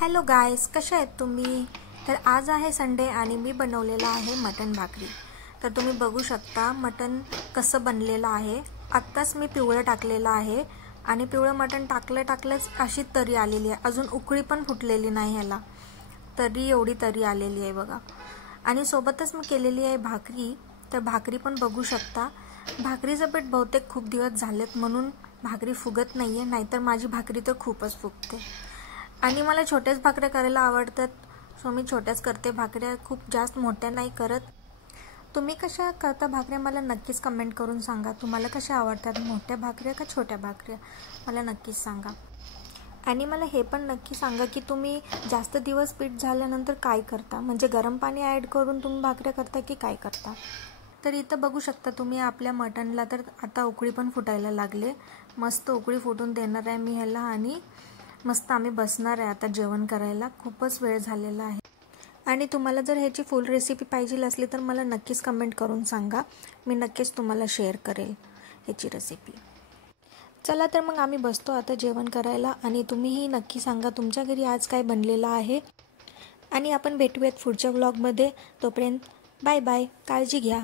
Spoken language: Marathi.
हॅलो गायस, कशा आहेत तुम्ही? तर आज आहे संडे आणि मी बनवलेला आहे मटण भाकरी. तर तुम्ही बघू शकता मटण कसं बनलेलं आहे. आत्ताच मी पिवळं टाकलेलं आहे आणि पिवळं मटण टाकलंच अशी तरी आलेली आहे. अजून उकळी पण फुटलेली नाही ह्याला, तरी एवढी तरी आलेली आहे बघा. आणि सोबतच मी केलेली आहे भाकरी. तर भाकरी पण बघू शकता. भाकरीचं पीठ बहुतेक खूप दिवस झालेत म्हणून भाकरी फुगत नाहीये, नाहीतर माझी भाकरी तर खूपच फुगते. आणि मला छोट्याच भाकऱ्या करायला आवडतात, सो मी छोट्याच करते भाकऱ्या, खूप जास्त मोठ्या नाही करत. तुम्ही कशा करता भाकऱ्या मला नक्कीच कमेंट करून सांगा. तुम्हाला कशा आवडतात, मोठ्या भाकऱ्या का छोट्या भाकऱ्या, मला नक्कीच सांगा. आणि मला हे पण नक्की सांगा की तुम्ही जास्त दिवस पीठ झाल्यानंतर काय करता, म्हणजे गरम पाणी ॲड करून तुम्ही भाकऱ्या करता की काय करता. तर इथं बघू शकता तुम्ही आपल्या मटणला तर आता उकळी पण फुटायला लागले. मस्त उकळी फुटून देणार आहे मी ह्याला आणि मस्त आम्ही बसणार आहे आता जेवण करायला. खूपच वेळ झालेला आहे. आणि तुम्हाला जर ह्याची फुल रेसिपी पाहिजे असली तर मला नक्कीच कमेंट करून सांगा. मी नक्कीच तुम्हाला शेअर करेल ह्याची रेसिपी. चला तर मग आम्ही बसतो आता जेवण करायला आणि तुम्हीही नक्की सांगा तुमच्या घरी आज काय बनलेलं आहे. आणि आपण भेटूयात पुढच्या व्लॉगमध्ये. तोपर्यंत बाय बाय, काळजी घ्या.